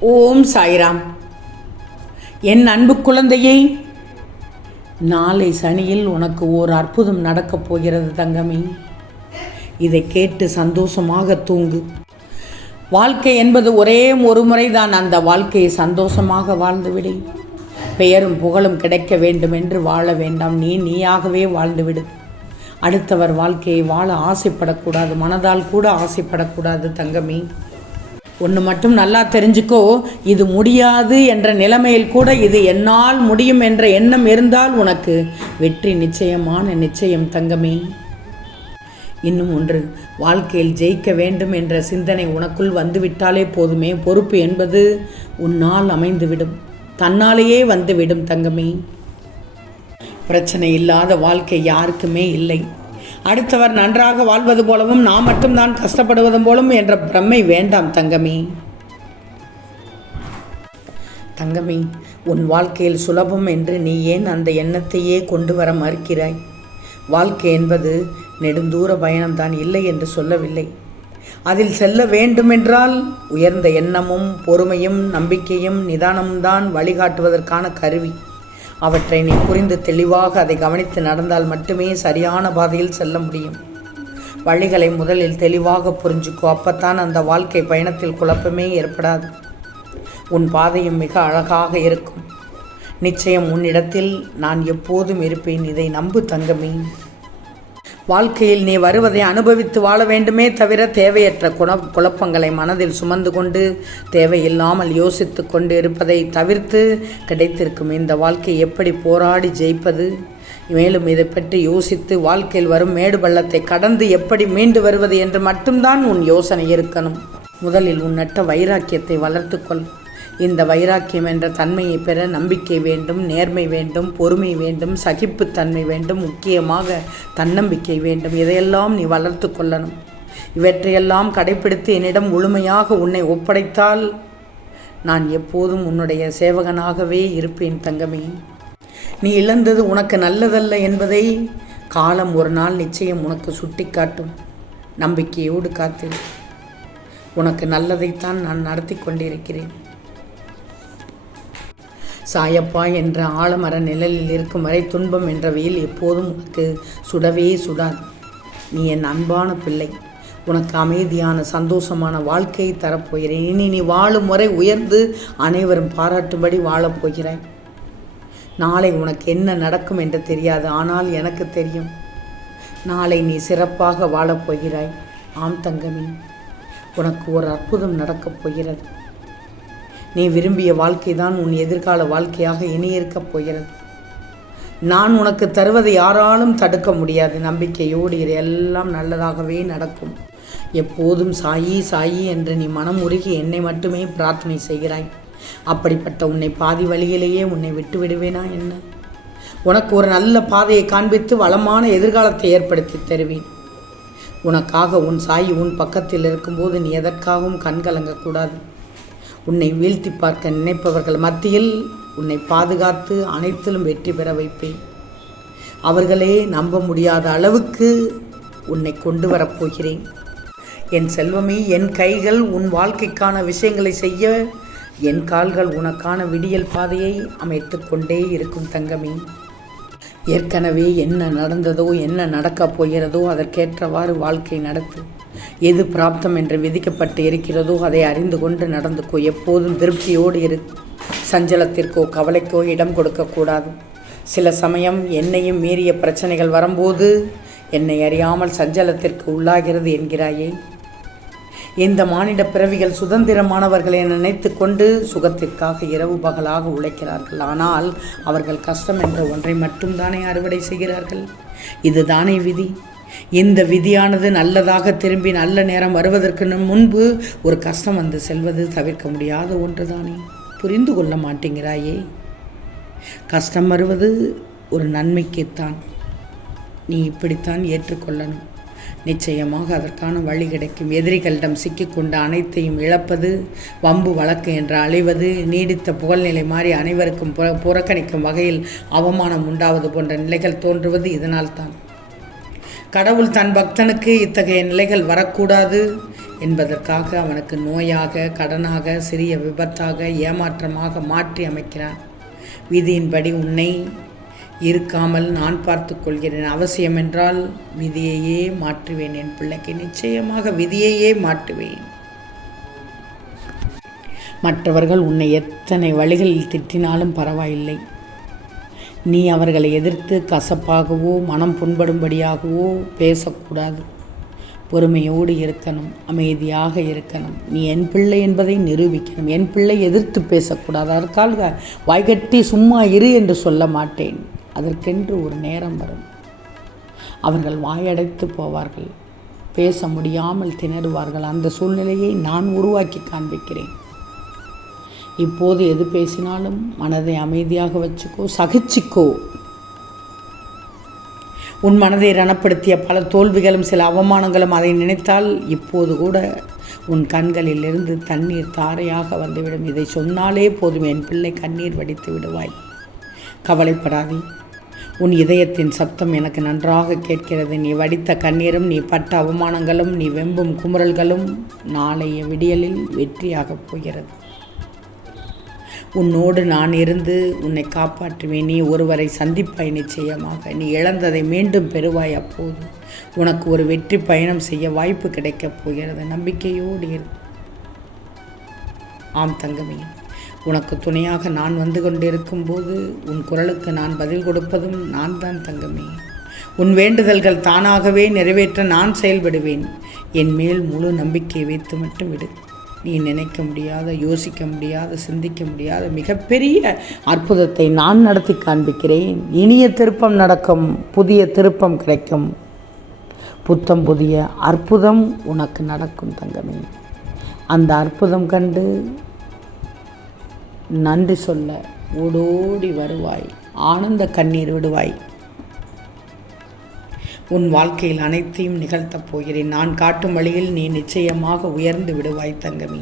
ஓம் சாய்ராம். என் அன்பு குழந்தையை நாளை சனியில் உனக்கு ஓர் அற்புதம் நடக்கப் போகிறது தங்கமே. இதை கேட்டு சந்தோஷமாக தூங்கு. வாழ்க்கை என்பது ஒரே ஒரு முறைதான். அந்த வாழ்க்கையை சந்தோஷமாக வாழ்ந்துவிடு. பெயரும் புகழும் கிடைக்க வேண்டும் என்று வாழ வேண்டாம். நீ நீயாகவே வாழ்ந்துவிடு. அடுத்தவர் வாழ்க்கையை வாழ ஆசைப்படக்கூடாது. மனதால் கூட ஆசைப்படக்கூடாது தங்கமே. ஒன்று மட்டும் நல்லா தெரிஞ்சுக்கோ இது முடியாது என்ற நிலைமையில் கூட இது என்னால் முடியும் என்ற எண்ணம் இருந்தால் உனக்கு வெற்றி நிச்சயமான நிச்சயம் தங்கமே. இன்னும் ஒன்று வாழ்க்கையில் ஜெயிக்க வேண்டும் என்ற சிந்தனை உனக்குள் வந்துவிட்டாலே போதுமே. பொறுப்பு என்பது உன்னால் அமைந்துவிடும் தன்னாலேயே வந்துவிடும் தங்கமே. பிரச்சனை இல்லாத வாழ்க்கை யாருக்குமே இல்லை. அடுத்தவர் நன்றாக வாழ்வது போலவும் நான் மட்டும்தான் கஷ்டப்படுவதும் போலும் என்ற பிரமை வேண்டாம் தங்கமே. தங்கமே உன் வாழ்க்கையில் சுலபம் என்று நீ ஏன் அந்த எண்ணத்தையே கொண்டு வர மறுக்கிறாய்? வாழ்க்கை என்பது நெடுந்தூர பயணம்தான் இல்லை என்று சொல்லவில்லை. அதில் செல்ல வேண்டுமென்றால் உயர்ந்த எண்ணமும் பொறுமையும் நம்பிக்கையும் நிதானமும் தான் வழிகாட்டுவதற்கான கருவி. அவற்றை நீ புரிந்து தெளிவாக அதை கவனித்து நடந்தால் மட்டுமே சரியான பாதையில் செல்ல முடியும். வழிகளை முதலில் தெளிவாக புரிஞ்சுக்கோ அப்பத்தான் அந்த வாழ்க்கை பயணத்தில் குழப்பமே ஏற்படாது. உன் பாதையும் மிக அழகாக இருக்கும். நிச்சயம் உன்னிடத்தில் நான் எப்போதும் இருப்பேன் இதை நம்பு தங்கமே. வாழ்க்கையில் நீ வருவதை அனுபவித்து வாழ வேண்டுமே தவிர தேவையற்ற குண குழப்பங்களை மனதில் சுமந்து கொண்டு தேவையில்லாமல் யோசித்து கொண்டு இருப்பதை தவிர்த்து கிடைத்திருக்கும் இந்த வாழ்க்கை எப்படி போராடி ஜெயிப்பது? மேலும் இதை பற்றி யோசித்து வாழ்க்கையில் வரும் மேடு பள்ளத்தை கடந்து எப்படி மீண்டு வருவது என்று மட்டும்தான் உன் யோசனை இருக்கணும். முதலில் உன் நட்ட வைராக்கியத்தை வளர்த்துக்கொள் இந்த வைராக்கியம் என்ற தன்மையை பெற நம்பிக்கை வேண்டும் நேர்மை வேண்டும் பொறுமை வேண்டும் சகிப்புத்தன்மை வேண்டும் முக்கியமாக தன்னம்பிக்கை வேண்டும். இதையெல்லாம் நீ வளர்த்து கொள்ளணும். இவற்றையெல்லாம் கடைப்பிடித்து என்னிடம் முழுமையாக உன்னை ஒப்படைத்தால் நான் எப்போதும் உன்னுடைய சேவகனாகவே இருப்பேன் தங்கமே. நீ இழந்தது உனக்கு நல்லதல்ல என்பதை காலம் ஒரு நாள் நிச்சயம் உனக்கு சுட்டிக்காட்டும். நம்பிக்கையோடு காத்து உனக்கு நல்லதைத்தான் நான் நடத்தி கொண்டிருக்கிறேன். சாயப்பா என்ற ஆலமர நிழலில் இருக்கும் வரை துன்பம் என்ற வெயில் எப்போதும் உனக்கு சுடவே சுடாது. நீ என் அன்பான பிள்ளை. உனக்கு அமைதியான சந்தோஷமான வாழ்க்கையை தரப்போகிறேன். இனி நீ வாழும் முறை உயர்ந்து அனைவரும் பாராட்டும்படி வாழப்போகிறாய். நாளை உனக்கு என்ன நடக்கும் என்று தெரியாது ஆனால் எனக்கு தெரியும். நாளை நீ சிறப்பாக வாழப் போகிறாய் ஆம் தங்கமே உனக்கு ஒரு அற்புதம் நடக்கப் போகிறது. நீ விரும்பிய வாழ்க்கை தான் உன் எதிர்கால வாழ்க்கையாக இனி இருக்கப் போகிறது. நான் உனக்கு தருவதை யாராலும் தடுக்க முடியாது. நம்பிக்கையோடு இது எல்லாம் நல்லதாகவே நடக்கும். எப்போதும் சாயி சாயி என்று நீ மனம் உருகி என்னை மட்டுமே பிரார்த்தனை செய்கிறாய். அப்படிப்பட்ட உன்னை பாதி வழியிலேயே உன்னை விட்டு விடுவேனா என்ன? உனக்கு ஒரு நல்ல பாதையை காண்பித்து வளமான எதிர்காலத்தை ஏற்படுத்தி தருவேன். உனக்காக உன் சாயி உன் பக்கத்தில் இருக்கும்போது நீ எதற்காகவும் கண்கலங்கக்கூடாது உன்னை வீழ்த்தி பார்க்க நினைப்பவர்கள் மத்தியில் உன்னை பாதுகாத்து அனைத்திலும் வெற்றி பெற வைப்பேன். அவர்களே நம்ப முடியாத அளவுக்கு உன்னை கொண்டு வரப்போகிறேன் என் செல்வமே என் கைகள் உன் வாழ்க்கைக்கான விஷயங்களை செய்ய என் கால்கள் உனக்கான விடியல் பாதையை அமைத்து கொண்டே இருக்கும் தங்கமே. ஏற்கனவே என்ன நடந்ததோ என்ன நடக்கப் போகிறதோ அதற்கேற்றவாறு வாழ்க்கை நடத்து. எது பிராப்தம் என்று விதிக்கப்பட்டு இருக்கிறதோ அதை அறிந்து கொண்டு நடந்துக்கோ. எப்போதும் திருப்தியோடு இரு. சஞ்சலத்திற்கோ கவலைக்கோ இடம் கொடுக்கக்கூடாது சில சமயம் என்னையும் மீறிய பிரச்சனைகள் வரும்போது என்னை அறியாமல் சஞ்சலத்திற்கு உள்ளாகிறது என்கிறாயே. இந்த மானிட பிறவிகள் சுதந்திரமானவர்களை என நினைத்து கொண்டு சுகத்திற்காக இரவு பகலாக உழைக்கிறார்கள். ஆனால் அவர்கள் கஷ்டம் என்ற ஒன்றை மட்டும்தானே அறுவடை செய்கிறார்கள். இதுதானே விதி. இந்த விதியானது நல்லதாக திரும்பி நல்ல நேரம் வருவதற்கு முன்பு ஒரு கஷ்டம் வந்து செல்வது தவிர்க்க முடியாத ஒன்றுதானே. புரிந்து கொள்ள மாட்டேங்கிறாயே. கஷ்டம் வருவது ஒரு நன்மைக்குத்தான். நீ இப்படித்தான் ஏற்றுக்கொள்ளணும். நிச்சயமாக அதற்கான வழி கிடைக்கும். எதிரிகளிடம் சிக்கிக்கொண்ட அனைத்தையும் இழப்பது வம்பு வழக்கு என்று அலைவது நீடித்த புகழ்நிலை மாறி அனைவருக்கும் புற புறக்கணிக்கும் வகையில் அவமானம் உண்டாவது போன்ற நிலைகள் தோன்றுவது இதனால்தான். கடவுள் தன் பக்தனுக்கு இத்தகைய நிலைகள் வரக்கூடாது என்பதற்காக அவனுக்கு நோயாக கடனாக சிறிய விபத்தாக ஏமாற்றமாக மாற்றி அமைக்கிறான். விதியின்படி உன்னை இருக்காமல் நான் பார்த்து கொள்கிறேன். அவசியம் என்றால் விதியையே மாற்றுவேன். என் பிள்ளைக்கு நிச்சயமாக விதியையே மாற்றுவேன். மற்றவர்கள் உன்னை எத்தனை வழிகளில் திட்டினாலும் பரவாயில்லை. நீ அவர்களை எதிர்த்து கசப்பாகவோ மனம் புண்படும்படியாகவோ பேசக்கூடாது. பொறுமையோடு இருக்கணும் அமைதியாக இருக்கணும். நீ என் பிள்ளை என்பதை நிரூபிக்கணும். என் பிள்ளை எதிர்த்து பேசக்கூடாது. அதற்காக வாய்கட்டி சும்மா இரு என்று சொல்ல மாட்டேன். அதற்கென்று ஒரு நேரம் வரும். அவர்கள் வாயடைத்து போவார்கள். பேச முடியாமல் திணறுவார்கள். அந்த சூழ்நிலையை நான் உருவாக்கி காண்பிக்கிறேன். இப்போது எது பேசினாலும் மனதை அமைதியாக வச்சுக்கோ சகிச்சிக்கோ. உன் மனதை ரணப்படுத்திய பல தோல்விகளும் சில அவமானங்களும் அதை நினைத்தால் இப்போது கூட உன் கண்களிலிருந்து தண்ணீர் தாரையாக வந்துவிடும். இதை சொன்னாலே போதும் என் பிள்ளை கண்ணீர் வடித்து விடுவாய். கவலைப்படாதே. உன் இதயத்தின் சப்தம் எனக்கு நன்றாக கேட்கிறது. நீ வடித்த கண்ணீரும் நீ பட்ட அவமானங்களும் நீ வெம்பும் குமுறல்களும் நாளைய விடியலில் வெற்றியாகப் போகிறது. உன்னோடு நான் இருந்து உன்னை காப்பாற்றுவேன். நீ ஒருவரை சந்திப்பாய் நிச்சயமாக. நீ இழந்ததை மீண்டும் பெறுவாய் அப்போது. உனக்கு ஒரு வெற்றி பயணம் செய்ய வாய்ப்பு கிடைக்கப் போகிறது. நம்பிக்கையோடு இரு. ஆம் தங்கமே. உனக்கு துணையாக நான் வந்து கொண்டிருக்கும் போது உன் குரலுக்கு நான் பதில் கொடுப்பதும் நான் தான் தங்கமே. உன் வேண்டுதல்கள் தானாகவே நிறைவேற்ற நான் செயல்படுவேன். என் மேல் முழு நம்பிக்கை வைத்து மட்டும் விடு. நீ நினைக்க முடியாத யோசிக்க முடியாத சிந்திக்க முடியாத மிகப்பெரிய அற்புதத்தை நான் நடத்தி காண்பிக்கிறேன். இனிய திருப்பம் நடக்கும் புதிய திருப்பம் கிடைக்கும். புத்தம் புதிய அற்புதம் உனக்கு நடக்கும் தங்கமே. அந்த அற்புதம் கண்டு நன்றி சொல்ல ஓடோடி வருவாய். ஆனந்த கண்ணீர் விடுவாய். உன் வாழ்க்கையில் அனைத்தையும் நிகழ்த்தப் போகிறேன். நான் காட்டும் வழியில் நீ நிச்சயமாக உயர்ந்து விடுவாய் தங்கமி.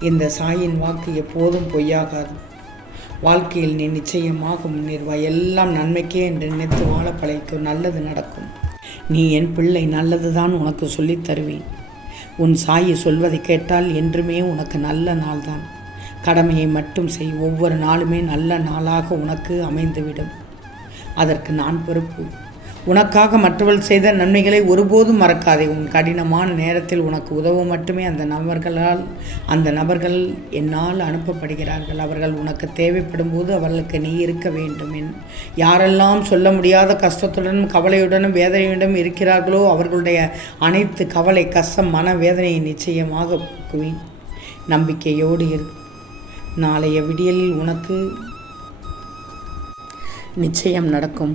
இந்த சாயின் வாக்கு எப்போதும் பொய்யாகாது. வாழ்க்கையில் நீ நிச்சயமாக முன்னேறுவாய். எல்லாம் நன்மைக்கே என்று நினைத்து வாழ பழைக்கும் நல்லது நடக்கும். நீ என் பிள்ளை நல்லதுதான் உனக்கு சொல்லித் தருவேன். உன் சாயி சொல்வதை கேட்டால் என்றுமே உனக்கு நல்ல நாள்தான். கடமையை மட்டும் செய். ஒவ்வொரு நாளுமே நல்ல நாளாக உனக்கு அமைந்துவிடும். அதற்கு நான் பொறுப்பு. உனக்காக மற்றவள் செய்த நன்மைகளை ஒருபோதும் மறக்காதே. உன் கடினமான நேரத்தில் உனக்கு உதவ மட்டுமே அந்த நபர்களால் அந்த நபர்கள் என்னால் அனுப்பப்படுகிறார்கள். அவர்கள் உனக்கு தேவைப்படும் போது அவர்களுக்கு நீ இருக்க வேண்டும். என் யாரெல்லாம் சொல்ல முடியாத கஷ்டத்துடனும் கவலையுடனும் வேதனையுடனும் இருக்கிறார்களோ அவர்களுடைய அனைத்து கவலை கஷ்டம் மன வேதனையை நிச்சயமாக போக்குவேன் நம்பிக்கையோடு இரு. நாளைய விடியலில் உனக்கு நிச்சயம் நடக்கும்.